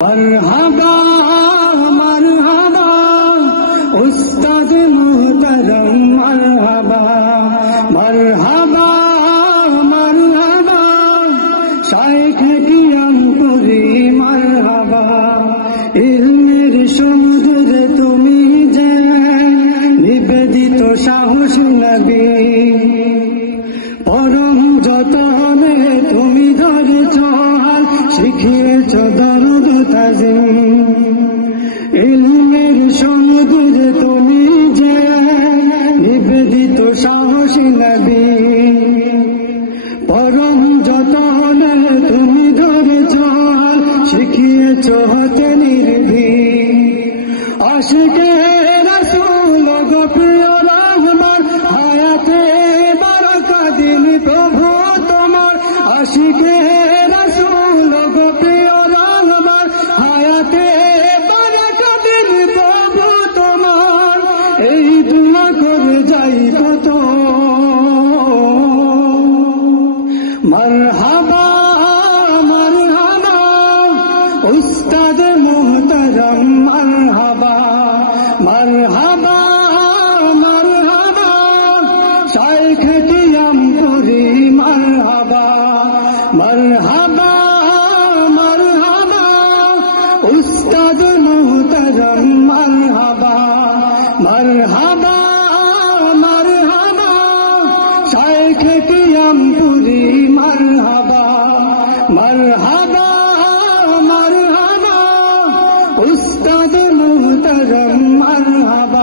मरहबा मरहबा उस्ताद मुहतरम मरहबा मरहबा मरहबा शाइख कियामपुरी मरहबा इल्मेर समुद्रे तुमी जे निवेदित साहस नबी परम যতনে তুমি ধরেছ হাল শিখিয়েছ দরদ তাজিম ইলমের সমুদ্রে তুমি যে নিবেদিত সাহসী নবী পরম যতনে তুমি ধরেছ হাল শিখিয়েছ হতে নির্ভীক আশিকে রাসূল গো প্রিয় রহমান হায়াতে বারাকা দিন প্রভু তোমার আশিকে রাসূল গো প্রিয় রহমান হায়াতে বারাকা দিন প্রভু তোমার এই দুআ করে যাই কত মারহাবা মারহাবা উস্তাদ মুহতরম মারহাবা মারহাবা মারহাবা শাইখ কিয়ামপুরি মারহাবা মারহাবা মারহাবা উস্তাদ মুহতরম মারহাবা মারহাবা মারহাবা শাইখ কিয়ামপুরি মারহাবা মারহাবা মারহাবা উস্তাদ মুহতরম মারহাবা